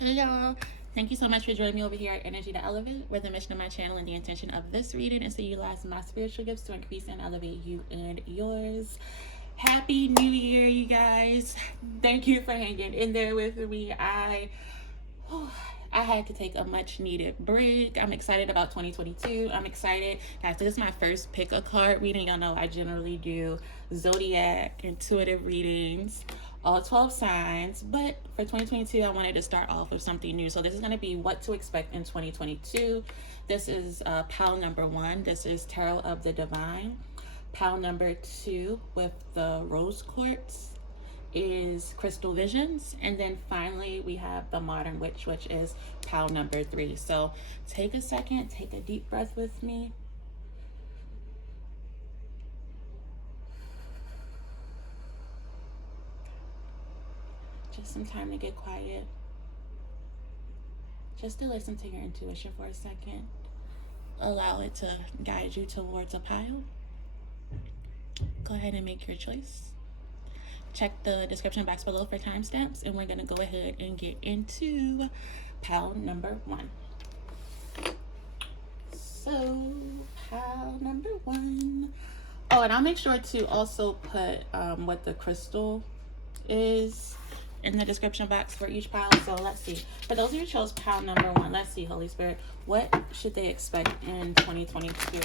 Hey y'all, thank you so much for joining me over here at Energy to Elevate, where the mission of my channel and the intention of this reading is to utilize my spiritual gifts to increase and elevate you and yours. Happy New Year, you guys. Thank you for hanging in there with me. I had to take a much needed break. I'm excited about 2022. I'm excited. Guys, this is my first pick a card reading. Y'all know I generally do zodiac, intuitive readings, all 12 signs. But for 2022, I wanted to start off with something new. So this is going to be what to expect in 2022. This is pile number 1. This is Tarot of the Divine. Pile number 2 with the rose quartz is Crystal Visions, and then finally we have the Modern Witch, which is pile number 3. So take a second, take a deep breath with me. Just some time to get quiet, just to listen to your intuition for a second. Allow it to guide you towards a pile. Go ahead and make your choice. Check the description box below for timestamps, and we're going to go ahead and get into pile number 1. So, pile number 1. Oh, and I'll make sure to also put what the crystal is in the description box for each pile. So let's see. For those of you who chose pile number 1, let's see, Holy Spirit, what should they expect in 2022?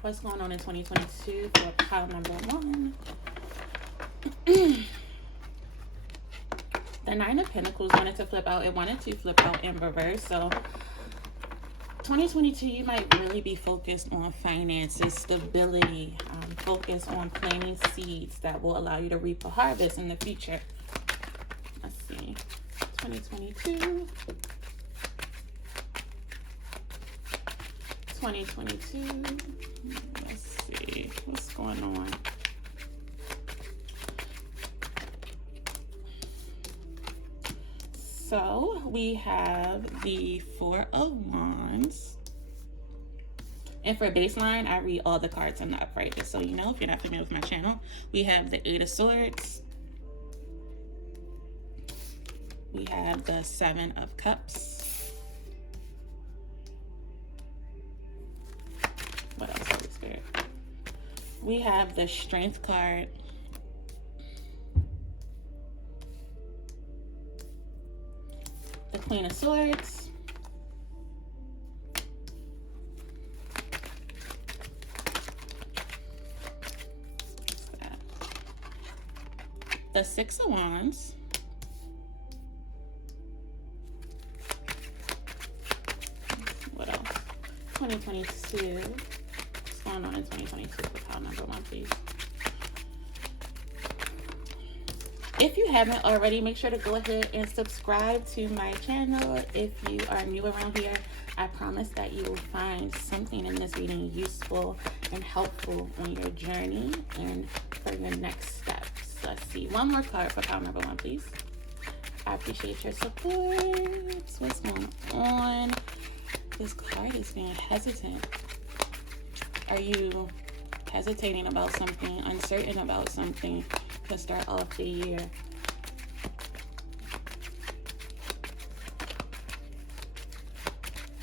What's going on in 2022 for pile number 1? The 9 of Pentacles wanted to flip out. It wanted to flip out in reverse. So 2022, you might really be focused on finances, stability, focus on planting seeds that will allow you to reap a harvest in the future. Let's see. 2022. 2022. Let's see. What's going on? So we have the 4 of Wands. And for baseline, I read all the cards in the upright, just so you know, if you're not familiar with my channel. We have the 8 of Swords. We have the 7 of Cups. What else, Holy Spirit? We have the Strength card. The Queen of Swords. The 6 of Wands. What else? 2022. What's going on in 2022 for pile number 1, please? If you haven't already, make sure to go ahead and subscribe to my channel. If you are new around here, I promise that you will find something in this reading useful and helpful on your journey and for your next steps. Let's see. One more card for pile number 1, please. I appreciate your support. What's going on? This card is being hesitant. Are you hesitating about something, uncertain about something to start off the year?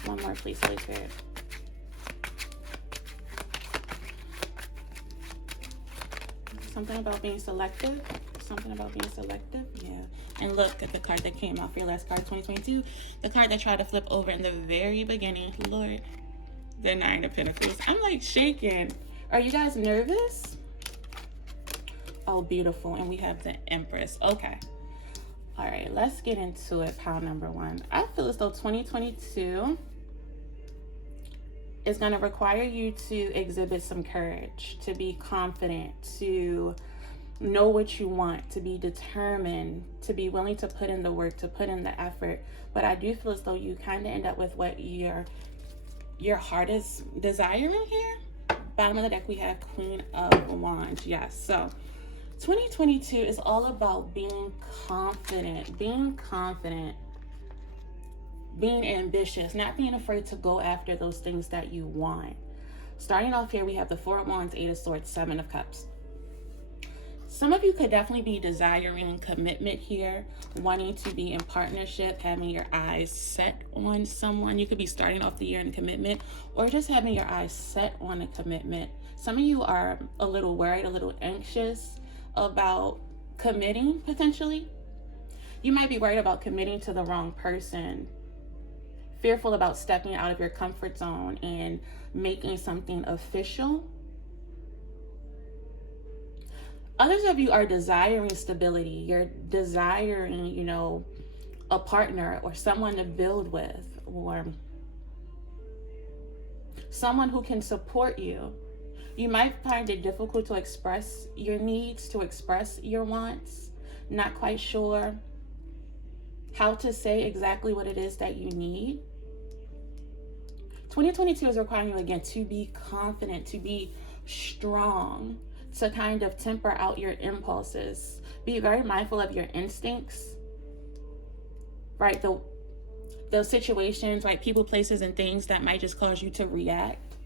One more, please, Holy Spirit. Something about being selective. Something about being selective. Yeah. And look at the card that came off your last card, 2022. The card that tried to flip over in the very beginning. Lord. The 9 of Pentacles. I'm like shaking. Are you guys nervous? Oh, beautiful. And we have the Empress. Okay. All right. Let's get into it. Pile number 1. I feel as though 2022 is going to require you to exhibit some courage, to be confident, to know what you want, to be determined, to be willing to put in the work, to put in the effort. But I do feel as though you kind of end up with what your heart is desiring here. Bottom of the deck, we have Queen of Wands. Yes. So 2022 is all about being confident, being ambitious, not being afraid to go after those things that you want. Starting off here, we have the 4 of Wands, 8 of Swords, 7 of Cups. Some of you could definitely be desiring commitment here, wanting to be in partnership, having your eyes set on someone. You could be starting off the year in commitment, or just having your eyes set on a commitment. Some of you are a little worried, a little anxious about committing potentially. You might be worried about committing to the wrong person, fearful about stepping out of your comfort zone and making something official. Others of you are desiring stability. You're desiring, a partner or someone to build with, or someone who can support you. You might find it difficult to express your needs, to express your wants, not quite sure how to say exactly what it is that you need. 2022 is requiring you again to be confident, to be strong, to kind of temper out your impulses. Be very mindful of your instincts, right? Those situations, right? People, places, and things that might just cause you to react.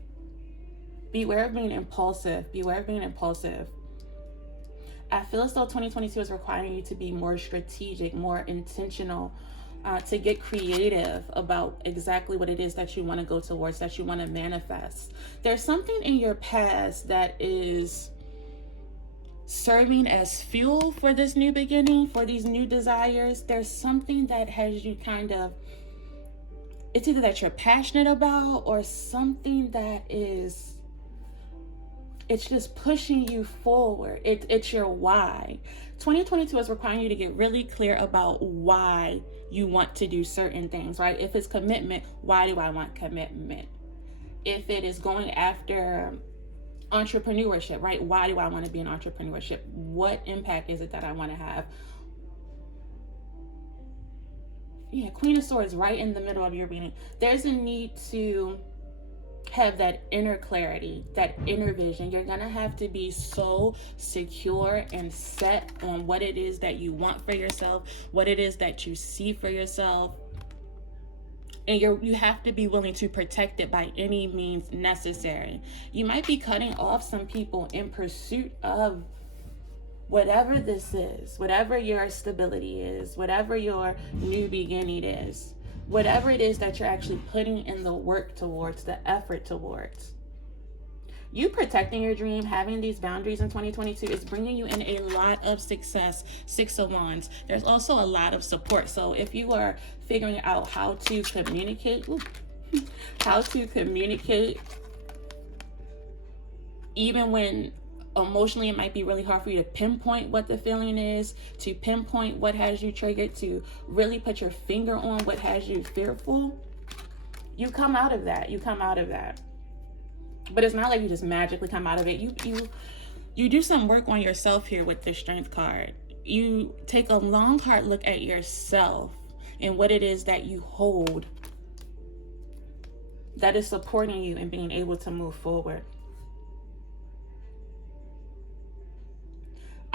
Beware of being impulsive. Beware of being impulsive. I feel as though 2022 is requiring you to be more strategic, more intentional, to get creative about exactly what it is that you want to go towards, that you want to manifest. There's something in your past that is serving as fuel for this new beginning, for these new desires. There's something that has you it's either that you're passionate about, or something that it's just pushing you forward. It's your why. 2022 is requiring you to get really clear about why you want to do certain things, right? If it's commitment, why do I want commitment? If it is going after entrepreneurship, right? Why do I want to be in entrepreneurship? What impact is it that I want to have? Yeah, Queen of Swords right in the middle of your reading. There's a need to have that inner clarity, that inner vision. You're gonna have to be so secure and set on what it is that you want for yourself, what it is that you see for yourself. And you have to be willing to protect it by any means necessary. You might be cutting off some people in pursuit of whatever this is, whatever your stability is, whatever your new beginning is, whatever it is that you're actually putting in the work towards, the effort towards. You protecting your dream, having these boundaries in 2022 is bringing you in a lot of success. 6 of Wands. There's also a lot of support. So if you are figuring out how to communicate, even when emotionally it might be really hard for you to pinpoint what the feeling is, to pinpoint what has you triggered, to really put your finger on what has you fearful, you come out of that. But it's not like you just magically come out of it. You do some work on yourself here with the Strength card. You take a long, hard look at yourself and what it is that you hold that is supporting you and being able to move forward.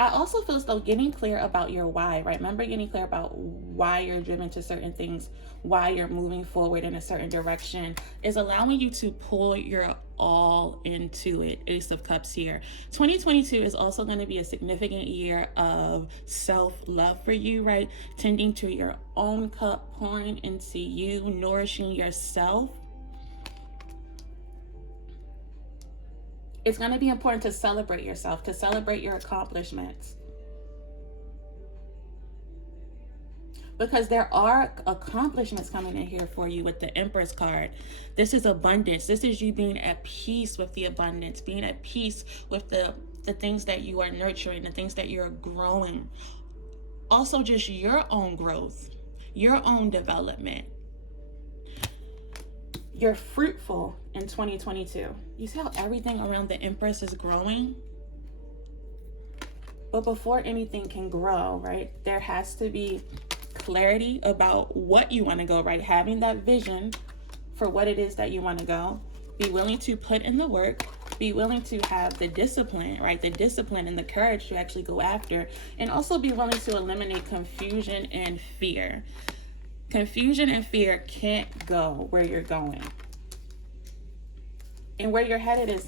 I also feel as though getting clear about your why, right? Remember, getting clear about why you're driven to certain things, why you're moving forward in a certain direction, is allowing you to pull your all into it. Ace of Cups here. 2022 is also going to be a significant year of self-love for you, right? Tending to your own cup, pouring into you, nourishing yourself. It's going to be important to celebrate yourself, to celebrate your accomplishments. Because there are accomplishments coming in here for you with the Empress card. This is abundance. This is you being at peace with the abundance, being at peace with the things that you are nurturing, the things that you're growing. Also just your own growth, your own development. You're fruitful in 2022. You see how everything around the Empress is growing? But before anything can grow, right, there has to be clarity about what you want to go, right? Having that vision for what it is that you want to go. Be willing to put in the work. Be willing to have the discipline, right? The discipline and the courage to actually go after. And also be willing to eliminate confusion and fear. Confusion and fear can't go where you're going. And where you're headed is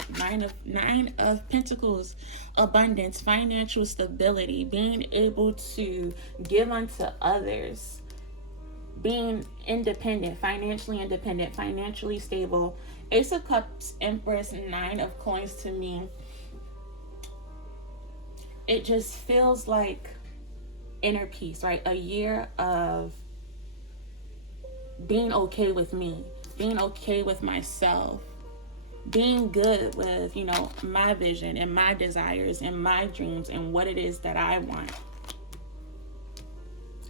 nine of pentacles, abundance, financial stability, being able to give unto others, being independent, financially stable. Ace of Cups, Empress, Nine of Coins. To me, it just feels like inner peace, right? A year of being okay with me, being okay with myself, being good with, my vision and my desires and my dreams and what it is that I want.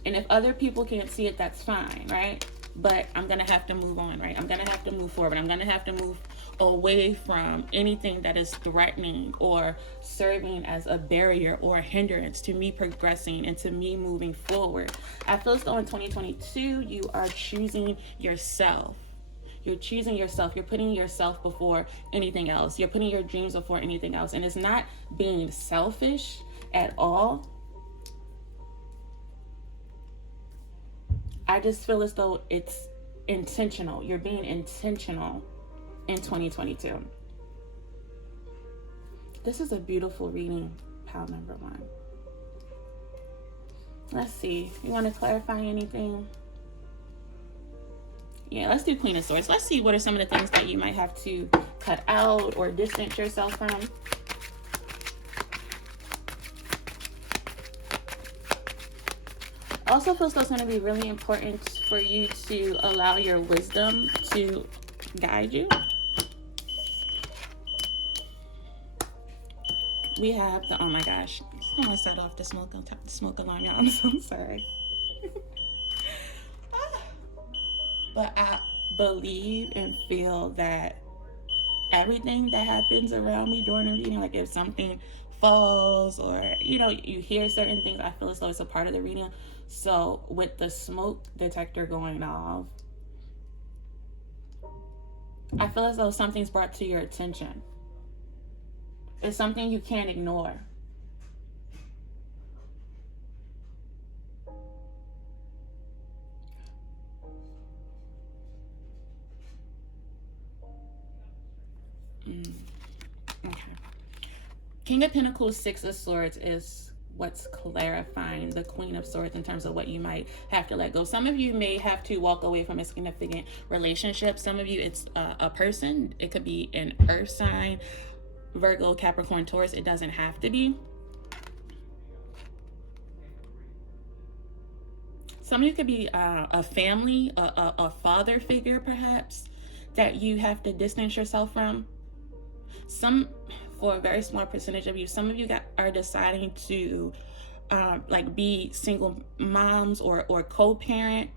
And if other people can't see it, that's fine, right? But I'm going to have to move on, right? I'm going to have to move forward. I'm going to have to move away from anything that is threatening or serving as a barrier or a hindrance to me progressing and to me moving forward. I feel as though in 2022, you are choosing yourself. You're choosing yourself. You're putting yourself before anything else. You're putting your dreams before anything else. And it's not being selfish at all. I just feel as though it's intentional. You're being intentional in 2022. This is a beautiful reading, pile number 1. Let's see. You want to clarify anything? Yeah, let's do Queen of Swords. Let's see what are some of the things that you might have to cut out or distance yourself from. Also feels like it's going to be really important for you to allow your wisdom to guide you. We have the, oh my gosh, I'm going to set off the smoke alarm, y'all. I'm so sorry. But I believe and feel that everything that happens around me during a reading, like if something falls or, you hear certain things, I feel as though it's a part of the reading. So with the smoke detector going off, I feel as though something's brought to your attention. It's something you can't ignore. Okay. King of Pentacles, Six of Swords is what's clarifying the Queen of Swords in terms of what you might have to let go. Some of you may have to walk away from a significant relationship. Some of you, it's a person. It could be an earth sign, Virgo, Capricorn, Taurus. It doesn't have to be. Some of you could be a family, a father figure perhaps, that you have to distance yourself from. For a very small percentage of you, some of you are deciding to be single moms or co-parent,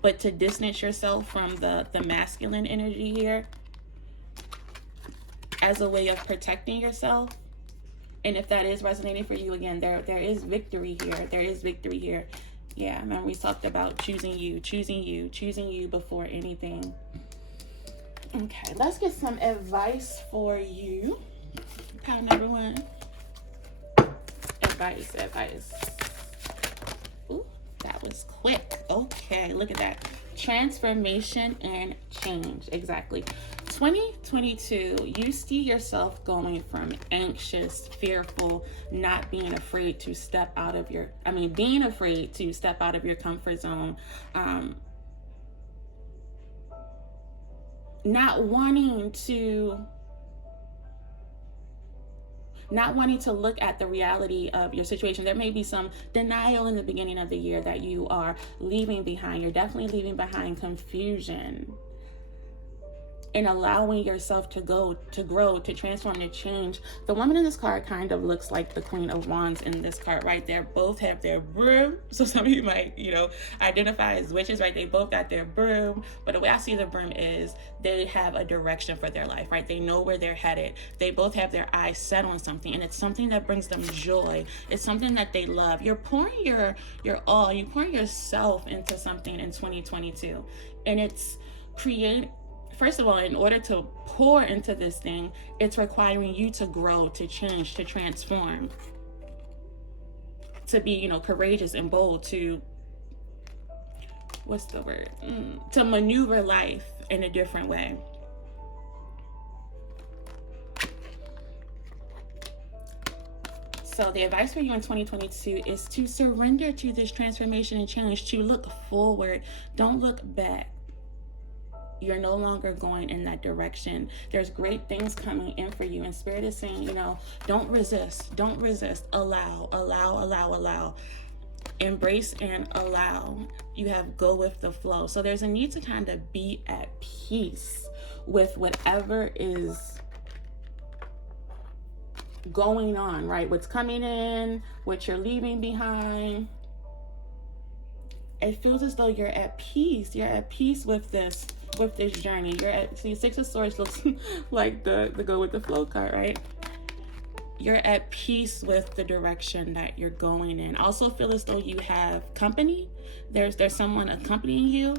but to distance yourself from the masculine energy here as a way of protecting yourself. And if that is resonating for you, again, there is victory here. There is victory here. Yeah, remember we talked about choosing you before anything. Okay, let's get some advice for you. Pile number 1. Advice. Ooh, that was quick. Okay, look at that. Transformation and change. Exactly. 2022, you see yourself going from anxious, fearful, not being afraid to step out of your, being afraid to step out of your comfort zone, not wanting to look at the reality of your situation. There may be some denial in the beginning of the year that you are leaving behind. You're definitely leaving behind confusion and allowing yourself to grow, to transform, to change. The woman in this card kind of looks like the Queen of Wands in this card right there. Both have their broom. So some of you might, identify as witches, right? They both got their broom. But the way I see the broom is they have a direction for their life, right? They know where they're headed. They both have their eyes set on something, and it's something that brings them joy. It's something that they love. You're pouring your all, you're pouring yourself into something in 2022. And it's first of all, in order to pour into this thing, it's requiring you to grow, to change, to transform, to be, courageous and bold, to, to maneuver life in a different way. So the advice for you in 2022 is to surrender to this transformation and change, to look forward. Don't look back. You're no longer going in that direction. There's great things coming in for you. And Spirit is saying, you know, don't resist. Don't resist. Allow, allow, allow, allow. Embrace and allow. You have go with the flow. So there's a need to kind of be at peace with whatever is going on, right? What's coming in, what you're leaving behind. It feels as though you're at peace. You're at peace with this journey. You're at, see, Six of Swords looks like the go with the flow card, right? You're at peace with the direction that you're going in. Also feel as though you have company. There's someone accompanying you.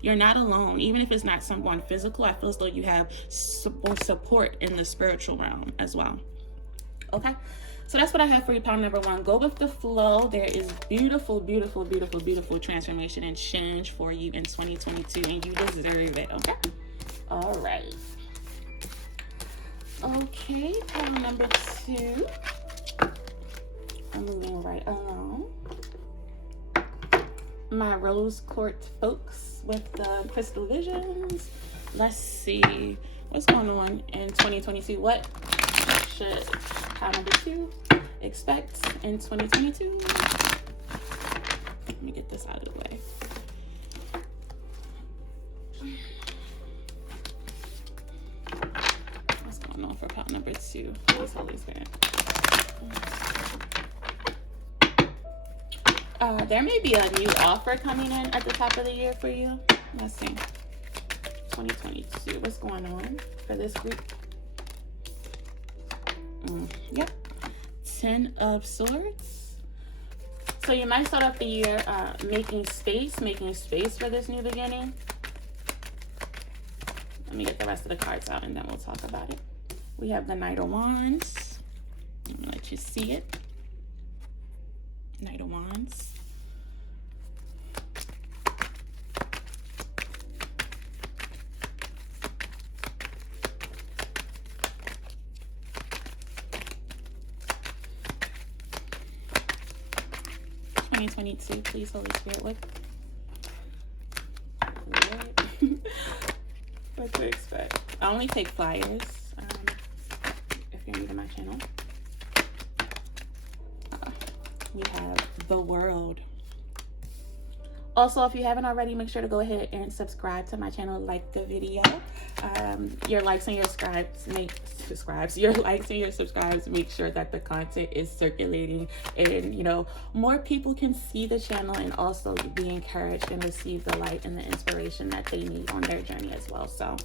You're not alone. Even if it's not someone physical, I feel as though you have support in the spiritual realm as well. Okay, so that's what I have for you, pile number one. Go with the flow. There is beautiful, beautiful, beautiful, beautiful transformation and change for you in 2022, and you deserve it, okay? All right. Okay, pile number two. I'm moving right along. My rose quartz folks with the crystal visions. Let's see what's going on in 2022. What should pile number two expect in 2022? Let me get this out of the way. What's going on for pile number two? Please, Holy Spirit. There may be a new offer coming in at the top of the year for you. Let's see. 2022. What's going on for this group? Yep. 10 of Swords. So you might start off the year making space for this new beginning. Let me get the rest of the cards out and then we'll talk about it. We have the Knight of Wands. I'm gonna let you see it. Knight of Wands. Please, Holy Spirit, what to expect? I only take flyers if you're new to my channel. We have the World. Also, if you haven't already, make sure to go ahead and subscribe to my channel, like the video. Your likes and your subscribes make sure that the content is circulating and, you know, more people can see the channel and also be encouraged and receive the light and the inspiration that they need on their journey as well. So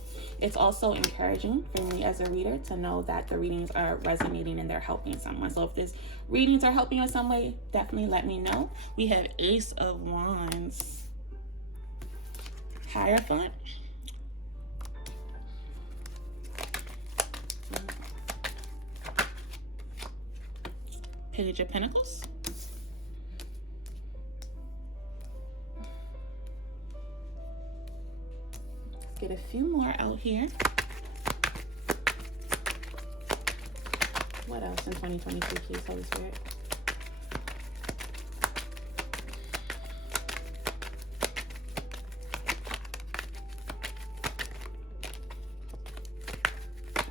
it's also encouraging for me as a reader to know that the readings are resonating and they're helping someone. So if these readings are helping you in some way, definitely let me know. We have Ace of Wands, Hierophant, Page of Pentacles, let's get a few more out here. What else in 2022, please, Holy Spirit?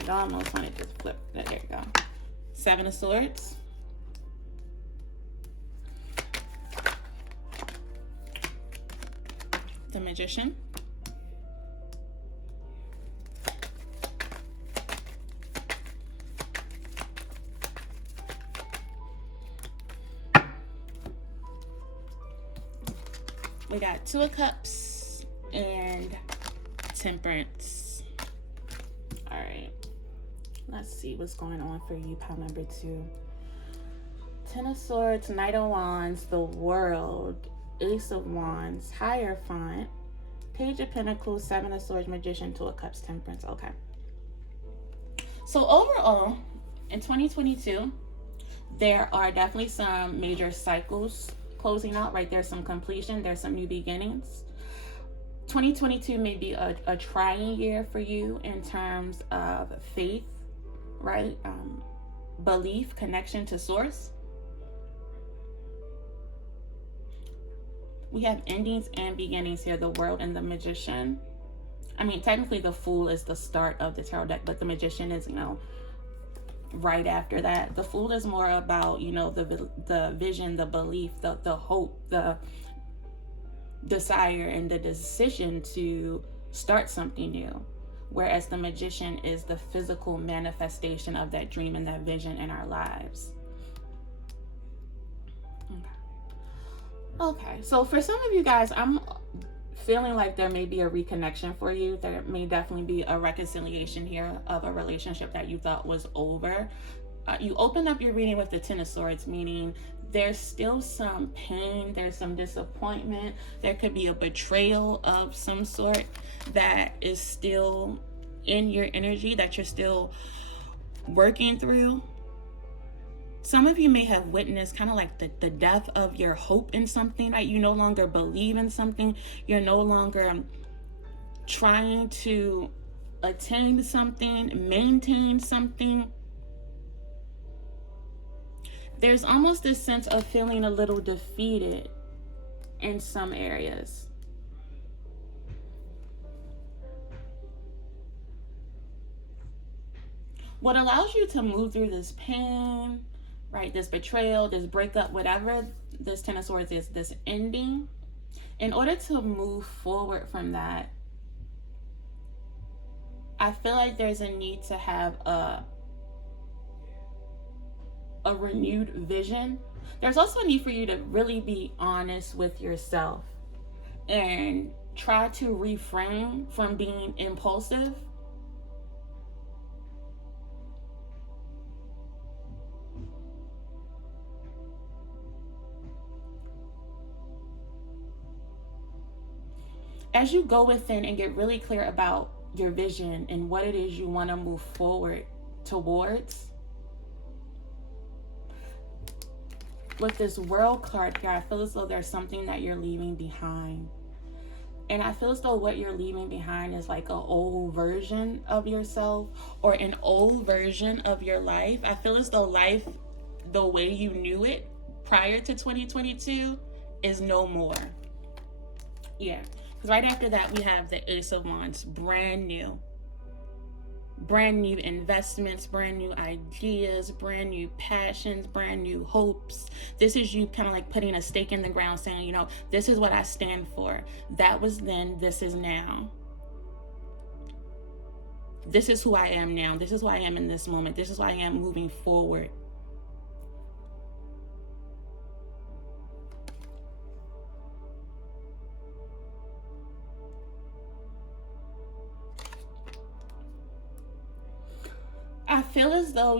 I almost wanted to flip. There you go. Seven of Swords. The Magician. We got Two of Cups and Temperance. All right. Let's see what's going on for you, pile number two. 10 of Swords, Knight of Wands, the World, Ace of Wands, Hierophant, Page of Pentacles, Seven of Swords, Magician, Two of Cups, Temperance. Okay. So overall, in 2022, there are definitely some major cycles closing out, right? There's some completion, there's some new beginnings. 2022 may be a trying year for you in terms of faith, right? Belief, connection to source. We have endings and beginnings here, the World and the Magician. I mean, technically the Fool is the start of the tarot deck, but the Magician is, right after that. The Fool is more about, the vision, the belief, the hope, the desire, and the decision to start something new. Whereas the Magician is the physical manifestation of that dream and that vision in our lives. Okay, so for some of you guys, I'm feeling like there may be a reconnection for you. There may definitely be a reconciliation here of a relationship that you thought was over. You open up your reading with the Ten of Swords, meaning there's still some pain, there's some disappointment, there could be a betrayal of some sort that is still in your energy, that you're still working through. Some of you may have witnessed kind of like the death of your hope in something, right? You no longer believe in something. You're no longer trying to attain something, maintain something. There's almost this sense of feeling a little defeated in some areas. What allows you to move through this pain, right, this betrayal, this breakup, whatever this Ten of Swords is, this ending, in order to move forward from that, I feel like there's a need to have a renewed vision. There's also a need for you to really be honest with yourself and try to refrain from being impulsive. As you go within and get really clear about your vision and what it is you want to move forward towards, with this World card here, I feel as though there's something that you're leaving behind. And I feel as though what you're leaving behind is like an old version of yourself or an old version of your life. I feel as though life, the way you knew it prior to 2022, is no more. Yeah. Because right after that, we have the Ace of Wands, brand new investments, brand new ideas, brand new passions, brand new hopes. This is you kind of like putting a stake in the ground saying, this is what I stand for. That was then, this is now. This is who I am now. This is who I am in this moment. This is who I am moving forward. I feel as though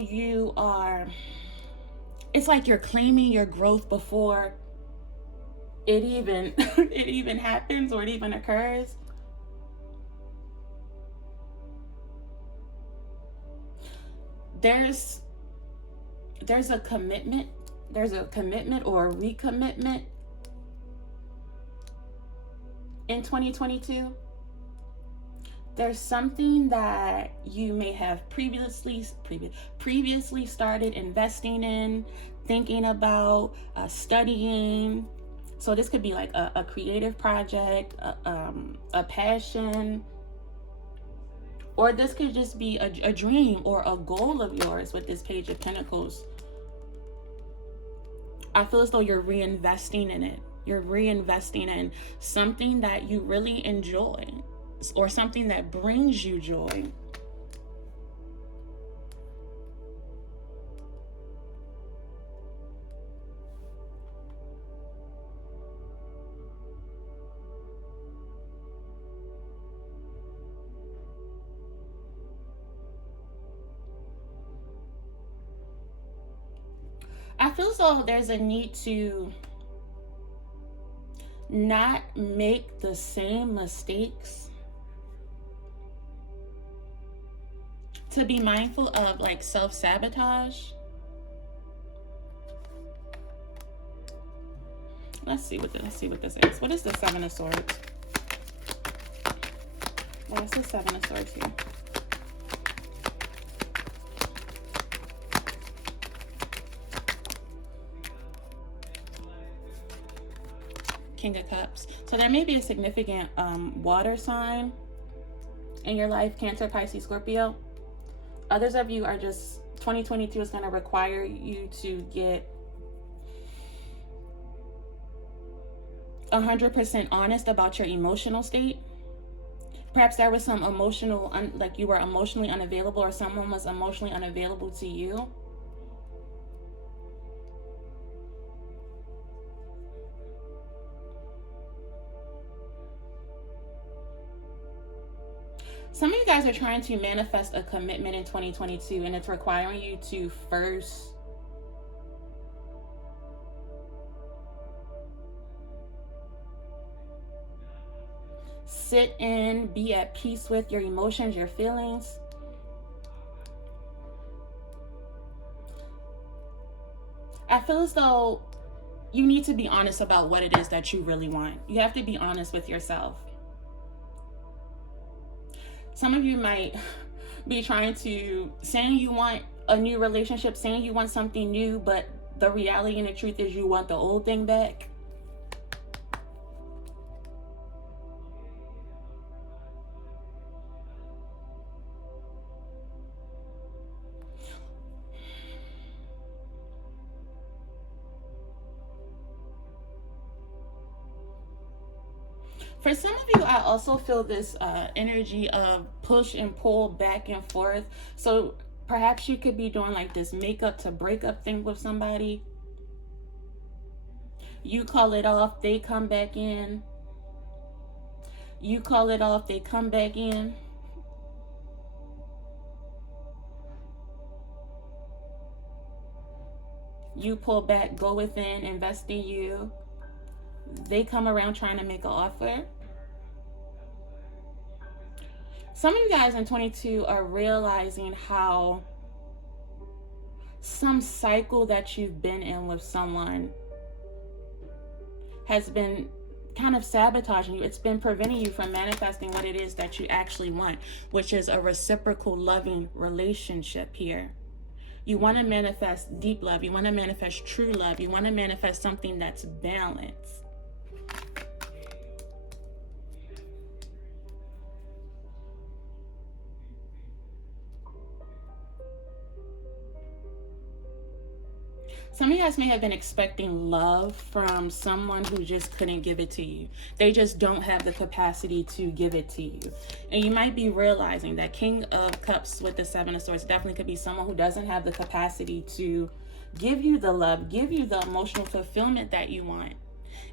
it's like you're claiming your growth before it even happens or it even occurs. There's a commitment or a recommitment in 2022. There's something that you may have previously started investing in, thinking about, studying. So this could be like a creative project, a passion, or this could just be a dream or a goal of yours with this Page of Pentacles. I feel as though you're reinvesting in it. You're reinvesting in something that you really enjoy, or something that brings you joy. I feel as though there's a need to not make the same mistakes, to be mindful of like self-sabotage. Let's see what this is. What is the Seven of Swords? What is the Seven of Swords here? King of Cups. So there may be a significant water sign in your life, Cancer, Pisces, Scorpio. Others of you are just, 2022 is going to require you to get 100% honest about your emotional state. Perhaps there was some emotional, like you were emotionally unavailable, or someone was emotionally unavailable to you. Some of you guys are trying to manifest a commitment in 2022, and it's requiring you to first sit in, be at peace with your emotions, your feelings. I feel as though you need to be honest about what it is that you really want. You have to be honest with yourself. Some of you might be trying to, saying you want a new relationship, saying you want something new, but the reality and the truth is you want the old thing back. For some of you, I also feel this energy of push and pull back and forth. So perhaps you could be doing like this makeup to breakup thing with somebody. You call it off, they come back in. You call it off, they come back in. You pull back, go within, invest in you. They come around trying to make an offer. Some of you guys in 22 are realizing how some cycle that you've been in with someone has been kind of sabotaging you. It's been preventing you from manifesting what it is that you actually want, which is a reciprocal loving relationship here. You want to manifest deep love. You want to manifest true love. You want to manifest something that's balanced. Some of you guys may have been expecting love from someone who just couldn't give it to you. They just don't have the capacity to give it to you. And you might be realizing that King of Cups with the Seven of Swords definitely could be someone who doesn't have the capacity to give you the love, give you the emotional fulfillment that you want.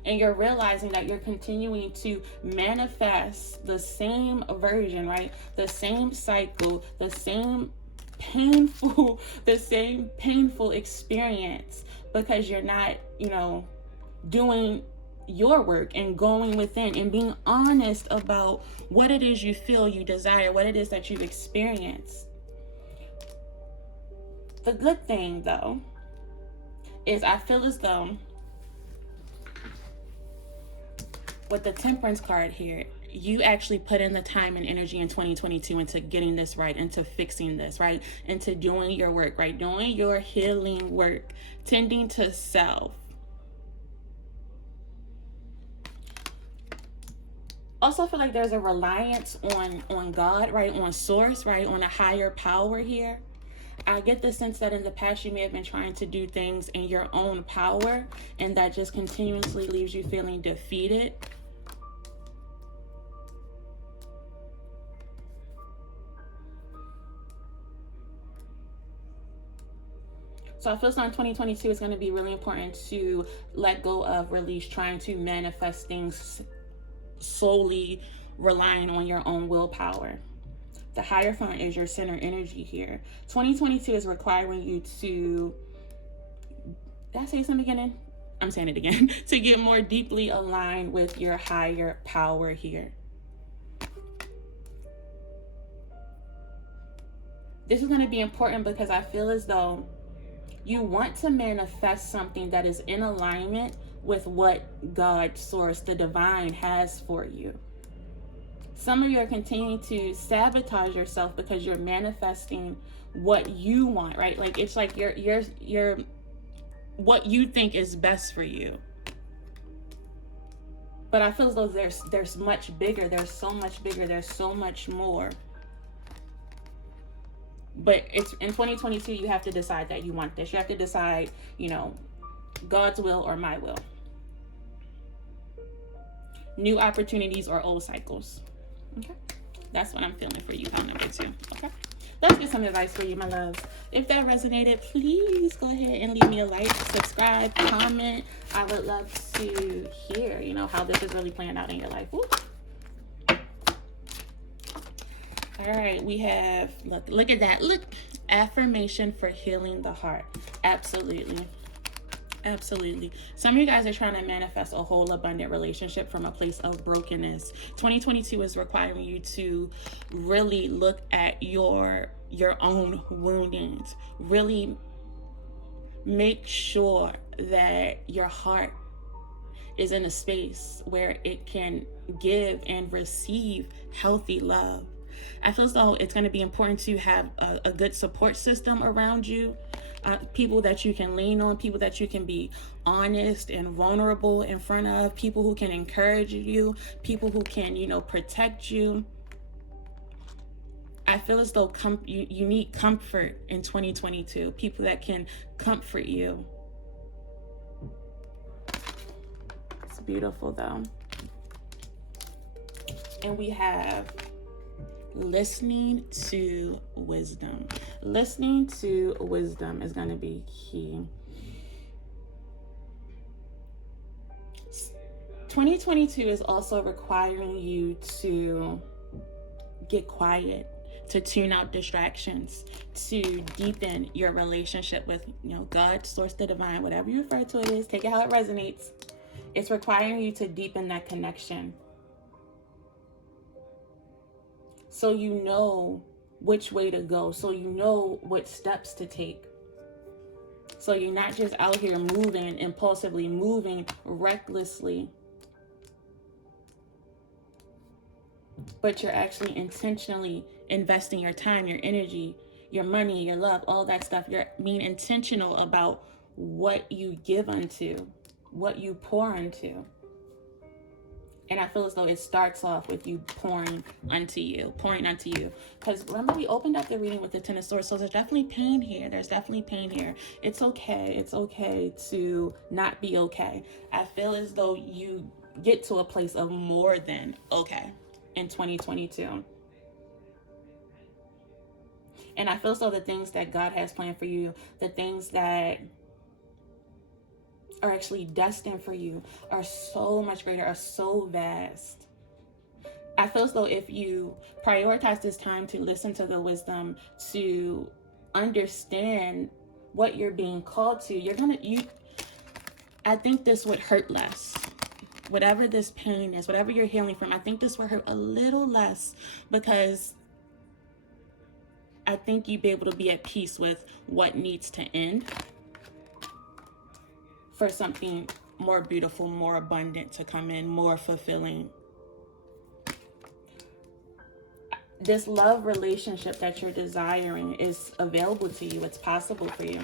And you're realizing that you're continuing to manifest the same version, right? The same cycle, the same painful experience, because you're not, doing your work and going within and being honest about what it is you feel you desire, what it is that you've experienced. The good thing though is I feel as though with the Temperance card here, you actually put in the time and energy in 2022 into getting this right, into fixing this, right? Into doing your work, right? Doing your healing work, tending to self. Also feel like there's a reliance on God, right? On source, right? On a higher power here. I get the sense that in the past you may have been trying to do things in your own power, and that just continuously leaves you feeling defeated. So I feel like 2022 is going to be really important to let go of, release, trying to manifest things solely relying on your own willpower. The Hierophant is your center energy here. 2022 is requiring you to, did I say this in the beginning? I'm saying it again. To get more deeply aligned with your higher power here. This is going to be important because I feel as though you want to manifest something that is in alignment with what God, source, the divine has for you. Some of you are continuing to sabotage yourself because you're manifesting what you want, right? Like it's like you're what you think is best for you. But I feel as though there's much bigger. There's so much bigger. There's so much more. But it's in 2022, you have to decide that you want this. You have to decide, you know, God's will or my will. New opportunities or old cycles. Okay. That's what I'm feeling for you, pile number 2. Okay. Let's get some advice for you, my loves. If that resonated, please go ahead and leave me a like, subscribe, comment. I would love to hear, you know, how this is really playing out in your life. Woo. All right, we have, look at that. Look, affirmation for healing the heart. Absolutely. Absolutely. Some of you guys are trying to manifest a whole abundant relationship from a place of brokenness. 2022 is requiring you to really look at your own woundings. Really make sure that your heart is in a space where it can give and receive healthy love. I feel as though it's going to be important to have a good support system around you. People that you can lean on, people that you can be honest and vulnerable in front of, people who can encourage you, people who can, you know, protect you. I feel as though you need comfort in 2022, people that can comfort you. It's beautiful though. And we have listening to wisdom. Listening to wisdom is going to be key. 2022 is also requiring you to get quiet, to tune out distractions, to deepen your relationship with, you know, God, source, the divine, whatever you refer to it is, take it how it resonates. It's requiring you to deepen that connection. So you know which way to go. So you know what steps to take. So you're not just out here moving, impulsively moving, recklessly. But you're actually intentionally investing your time, your energy, your money, your love, all that stuff. You're being intentional about what you give unto, what you pour into. And I feel as though it starts off with you pouring unto you. Because remember, we opened up the reading with the Ten of Swords. So there's definitely pain here. It's okay. It's okay to not be okay. I feel as though you get to a place of more than okay in 2022. And I feel as though the things that God has planned for you, the things that are actually destined for you, are so much greater, are so vast. I feel as though if you prioritize this time to listen to the wisdom, to understand what you're being called to, I think this would hurt less. Whatever this pain is, whatever you're healing from, I think this would hurt a little less, because I think you'd be able to be at peace with what needs to end for something more beautiful, more abundant to come in, more fulfilling. This love relationship that you're desiring is available to you. It's possible for you.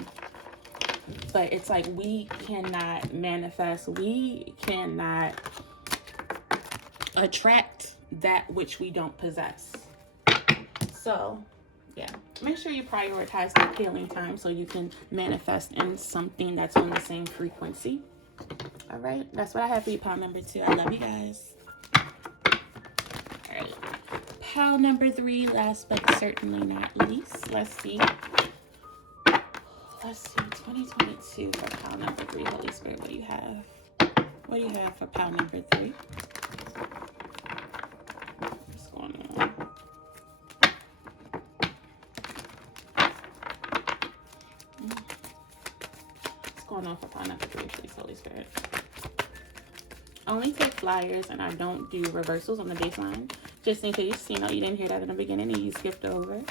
But it's like we cannot manifest, we cannot attract that which we don't possess. So, yeah, make sure you prioritize that healing time so you can manifest in something that's on the same frequency. All right, that's what I have for you, pile number 2. I love you guys. All right, pile number 3, last but certainly not least. Let's see, 2022 for pile number 3. Holy Spirit, what do you have? What do you have for pile number 3? What's going on? Going on for pile number 3, please, Holy Spirit. I only take flyers and I don't do reversals on the baseline, just in case, you know, you didn't hear that in the beginning and you skipped over.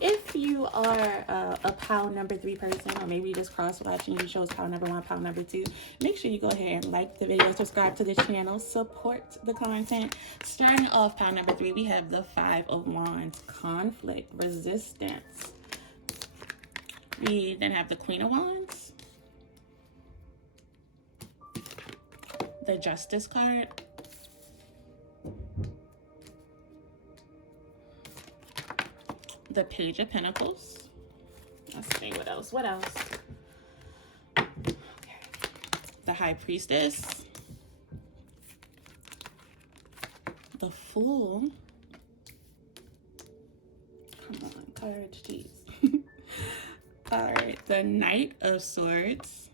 If you are a pile number 3 person, or maybe you just cross-watching, you chose pile number 1, pile number 2, make sure you go ahead and like the video, subscribe to the channel, support the content. Starting off pile number 3, we have the 5 of Wands, conflict, resistance. We then have the Queen of Wands, the Justice card. The Page of Pentacles. Let's see what else. What else? Okay. The High Priestess. The Fool. Come on, cards, jeez. All right, the Knight of Swords.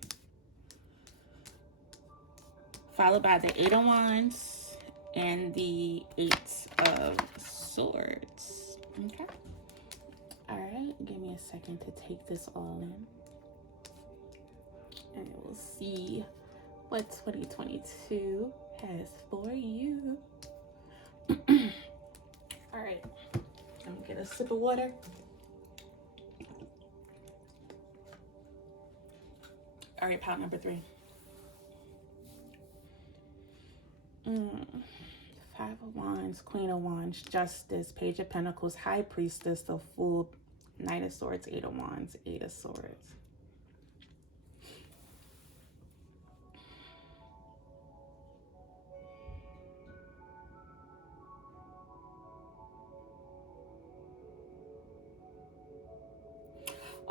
Followed by the Eight of Wands and the Eight of Swords. Okay. All right, give me a second to take this all in. And we'll see what 2022 has for you. All right, let me get a sip of water. All right, pile number 3. Five of Wands, Queen of Wands, Justice, Page of Pentacles, High Priestess, the Fool, Knight of Swords, Eight of Wands, Eight of Swords.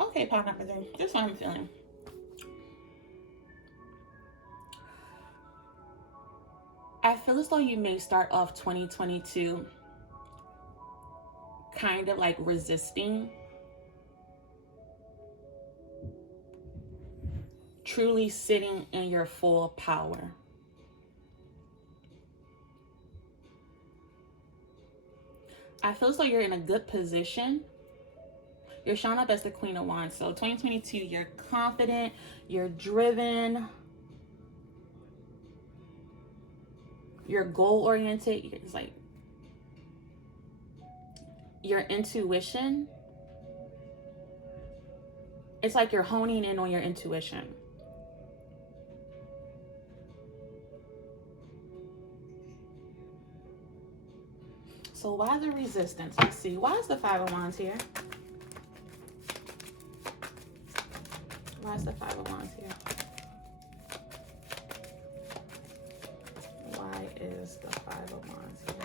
Okay, pile number 3. This is what I'm feeling. I feel as though you may start off 2022 kind of like resisting truly sitting in your full power. I feel as though you're in a good position. You're showing up as the Queen of Wands. So 2022, you're confident, you're driven, you're goal-oriented. It's like your intuition. It's like you're honing in on your intuition. So why the resistance? Let's see. Why is the Five of Wands here? Why is the Five of Wands here? Why is the Five of Wands here?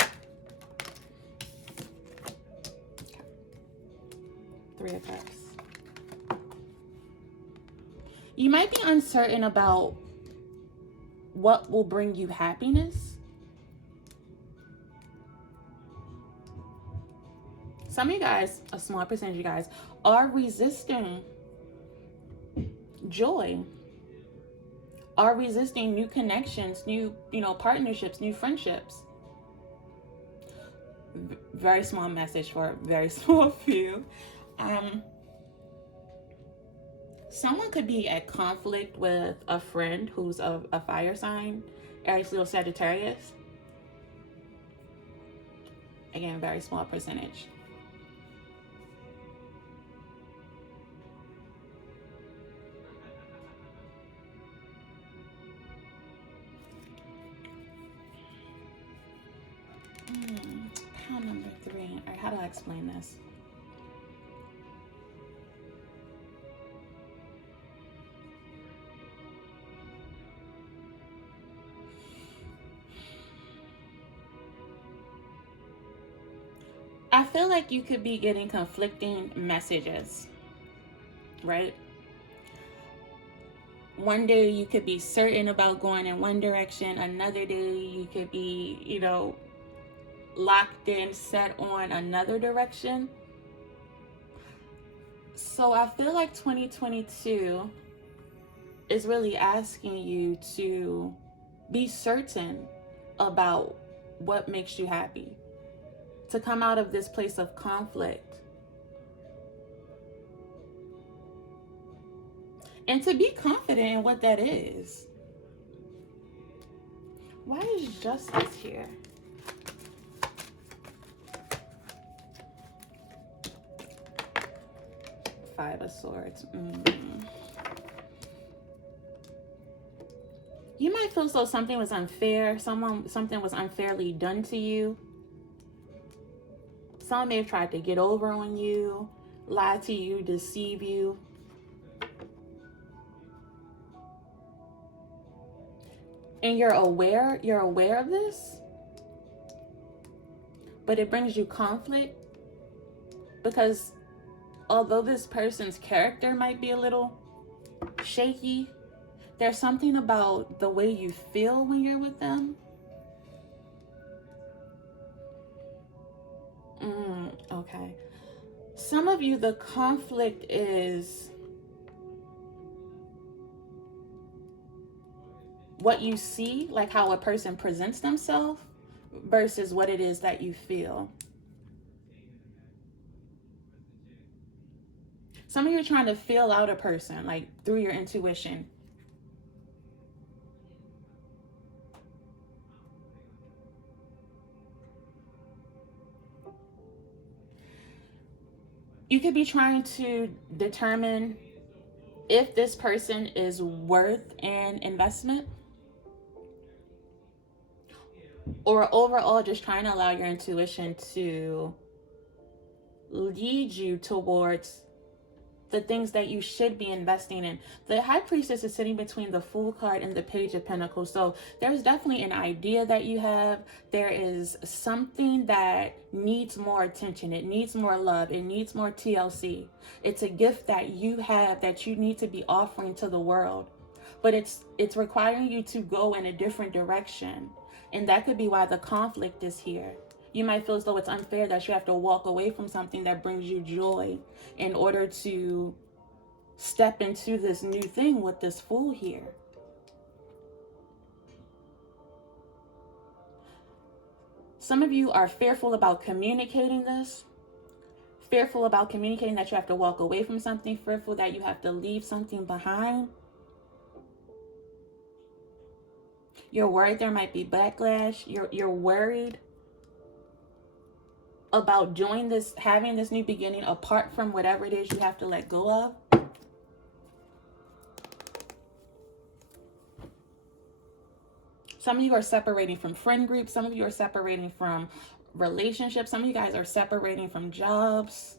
Okay. Three of Cups. You might be uncertain about what will bring you happiness. Some of you guys, a small percentage of you guys, are resisting joy, are resisting new connections, new, partnerships, new friendships. Very small message for a very small few. Someone could be at conflict with a friend who's a fire sign, Aries, Leo, Sagittarius. Again, very small percentage. Pile number 3. All right, how do I explain this? I feel like you could be getting conflicting messages, right? One day you could be certain about going in one direction. Another day you could be, locked in, set on another direction. So I feel like 2022 is really asking you to be certain about what makes you happy, to come out of this place of conflict, and to be confident in what that is. Why is Justice here? Five of Swords. You might feel as though something was unfair. Something was unfairly done to you. Someone may have tried to get over on you, lie to you, deceive you. and you're aware of this, but it brings you conflict because although this person's character might be a little shaky, there's something about the way you feel when you're with them. Okay. Some of you, the conflict is what you see, like how a person presents themselves, versus what it is that you feel. Some of you are trying to feel out a person, like through your intuition. You could be trying to determine if this person is worth an investment, or overall just trying to allow your intuition to lead you towards the things that you should be investing in. The High Priestess is sitting between the Fool card and the Page of Pentacles. So there's definitely an idea that you have. There is something that needs more attention. It needs more love. It needs more TLC. It's a gift that you have that you need to be offering to the world. But it's requiring you to go in a different direction. And that could be why the conflict is here. You might feel as though it's unfair that you have to walk away from something that brings you joy in order to step into this new thing with this Fool here. Some of you are fearful about communicating this, fearful about communicating that you have to walk away from something, fearful that you have to leave something behind. You're worried there might be backlash. You're worried about doing this, having this new beginning apart from whatever it is you have to let go of. Some of you are separating from friend groups. Some of you are separating from relationships. Some of you guys are separating from jobs.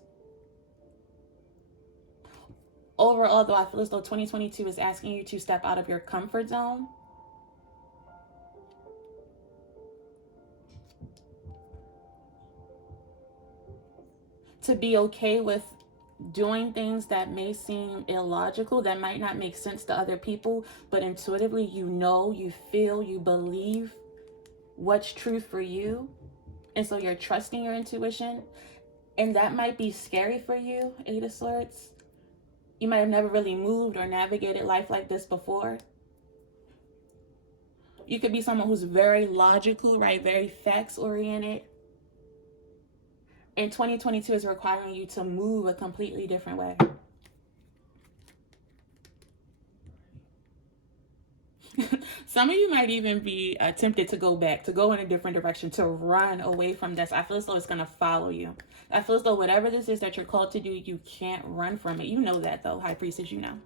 Overall, though, I feel as though 2022 is asking you to step out of your comfort zone. To be okay with doing things that may seem illogical, that might not make sense to other people, but intuitively you know, you feel, you believe what's true for you. And so you're trusting your intuition. And that might be scary for you, Eight of Swords. You might have never really moved or navigated life like this before. You could be someone who's very logical, right? Very facts oriented. And 2022 is requiring you to move a completely different way. Some of you might even be tempted to go back, to go in a different direction, to run away from this. I feel as though it's going to follow you. I feel as though whatever this is that you're called to do, you can't run from it. You know that, though, High Priestess. You know.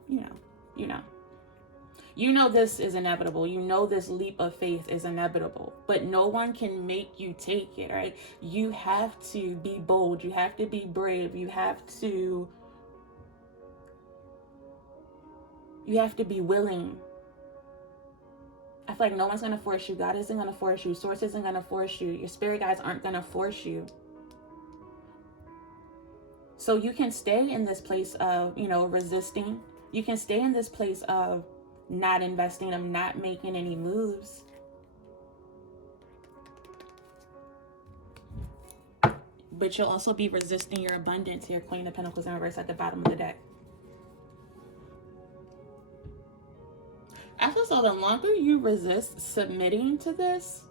You know this is inevitable. You know this leap of faith is inevitable. But no one can make you take it, right? You have to be bold. You have to be brave. You have to be willing. I feel like no one's going to force you. God isn't going to force you. Source isn't going to force you. Your spirit guides aren't going to force you. So you can stay in this place of, resisting. You can stay in this place of not investing, of not making any moves. But you'll also be resisting your abundance here, Queen of Pentacles in reverse at the bottom of the deck. I feel so the longer you resist submitting to this,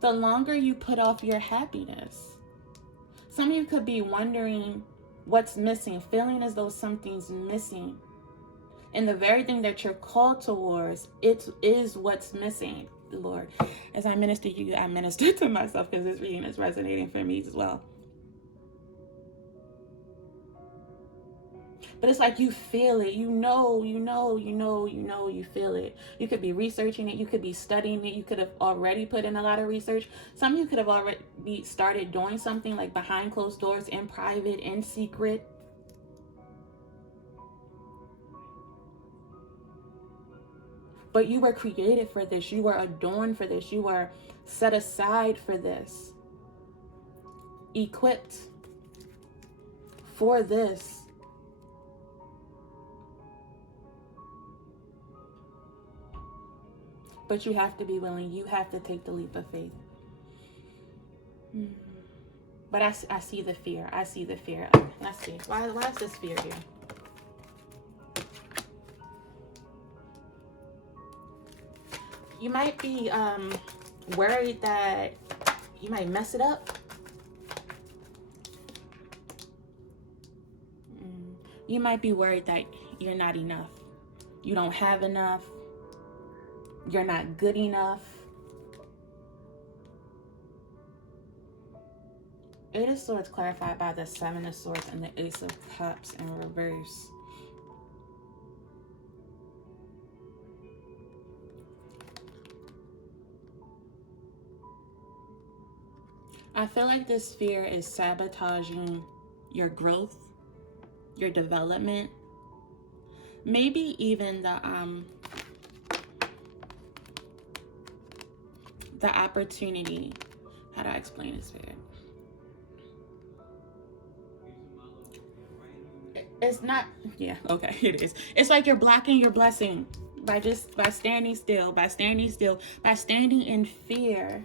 the longer you put off your happiness. Some of you could be wondering what's missing, feeling as though something's missing. And the very thing that you're called towards, it is what's missing, Lord. As I minister to you, I minister to myself because this reading is resonating for me as well. But it's like you feel it, you feel it. You could be researching it, you could be studying it, you could have already put in a lot of research. Some of you could have already started doing something like behind closed doors, in private, in secret. But you were created for this. You were adorned for this. You were set aside for this. Equipped for this. But you have to be willing. You have to take the leap of faith. But I see the fear. I see the fear. Let's see. Why is this fear here? You might be worried that you might mess it up. You might be worried that you're not enough. You don't have enough. You're not good enough. Eight of Swords clarified by the Seven of Swords and the Ace of Cups in reverse. I feel like this fear is sabotaging your growth, your development, maybe even the opportunity. How do I explain this fear? It's not, yeah, okay, it is. It's like you're blocking your blessing by standing still, by standing in fear.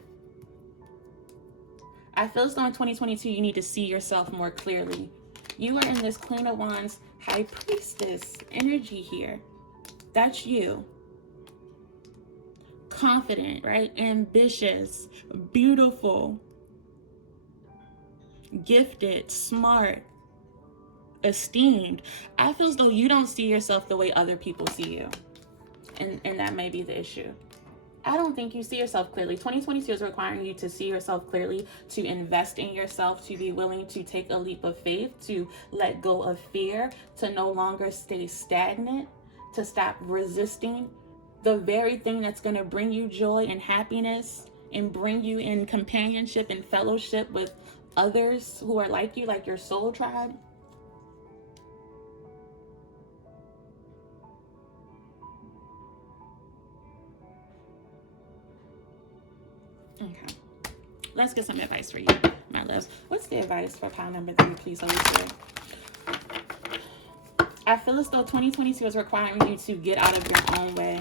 I feel as though in 2022, you need to see yourself more clearly. You are in this Queen of Wands, High Priestess energy here. That's you. Confident, right? Ambitious, beautiful, gifted, smart, esteemed. I feel as though you don't see yourself the way other people see you. And that may be the issue. I don't think you see yourself clearly. 2022 is requiring you to see yourself clearly, to invest in yourself, to be willing to take a leap of faith, to let go of fear, to no longer stay stagnant, to stop resisting the very thing that's going to bring you joy and happiness and bring you in companionship and fellowship with others who are like you, like your soul tribe. Okay, let's get some advice for you, my loves. What's the advice for pile number 3, please, Holy Spirit? I feel as though 2022 is requiring you to get out of your own way.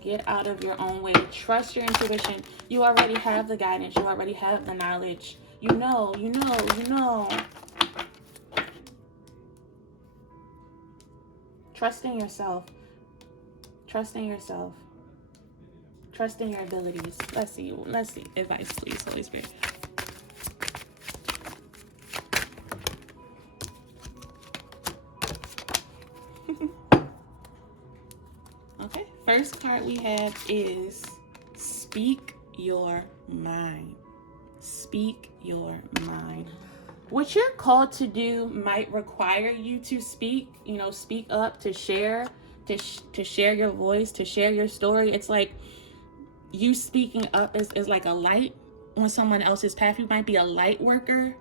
Get out of your own way. Trust your intuition. You already have the guidance. You already have the knowledge. You know. Trust in yourself. Trust in yourself. Trust in your abilities. Let's see. Advice, please, Holy Spirit. Okay. First card we have is Speak Your Mind. Speak your mind. What you're called to do might require you to speak, speak up, to share, to share your voice, to share your story. It's like you speaking up is like a light on someone else's path. You might be a light worker,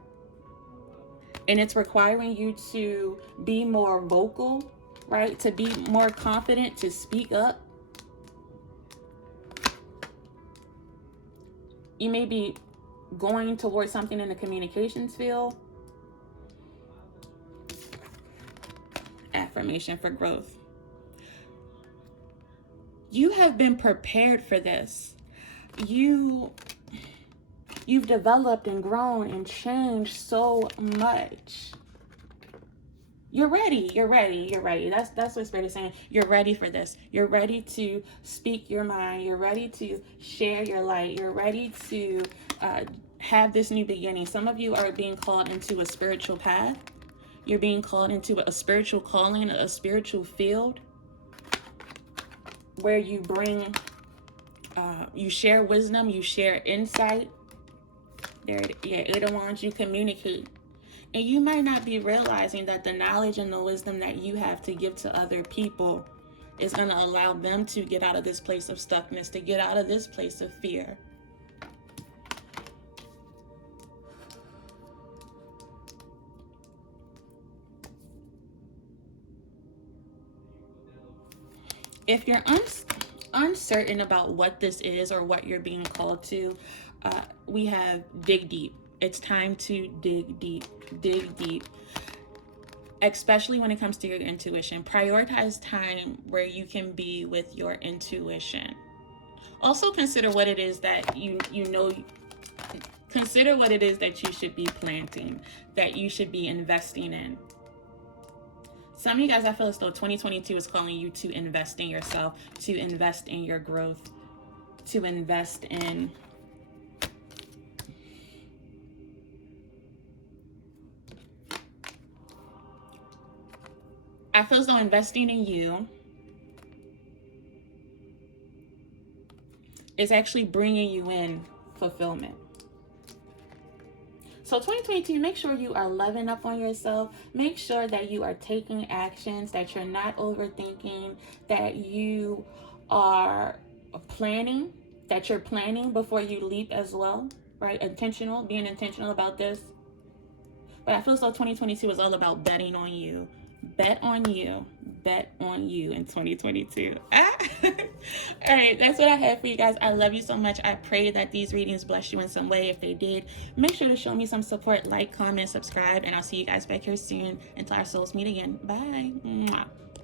and it's requiring you to be more vocal, right? To be more confident, to speak up. You may be going towards something in the communications field. Affirmation for growth. You have been prepared for this. You've developed and grown and changed so much. You're ready. That's what Spirit is saying. You're ready for this. You're ready to speak your mind. You're ready to share your light. You're ready to have this new beginning. Some of you are being called into a spiritual path. You're being called into a spiritual calling, a spiritual field where you bring, you share wisdom, you share insight. Eight of Wands, you communicate. And you might not be realizing that the knowledge and the wisdom that you have to give to other people is going to allow them to get out of this place of stuckness, to get out of this place of fear. If you're uncertain about what this is or what you're being called to, we have dig deep. It's time to dig deep. Dig deep. Especially when it comes to your intuition. Prioritize time where you can be with your intuition. Also consider what it is that you know. Consider what it is that you should be planting, that you should be investing in. Some of you guys, I feel as though 2022 is calling you to invest in yourself, to invest in your growth, to invest in I feel as though investing in you is actually bringing you in fulfillment. So 2022, make sure you are loving up on yourself. Make sure that you are taking actions, that you're not overthinking, that you are planning, that you're planning before you leap as well, right? Intentional, being intentional about this. But I feel as though 2022 is all about betting on you. Bet on you. Bet on you in 2022. All right, that's what I have for you guys. I love you so much. I pray that these readings blessed you in some way. If they did, make sure to show me some support, like, comment, subscribe, and I'll see you guys back here soon until our souls meet again. Bye. Mwah.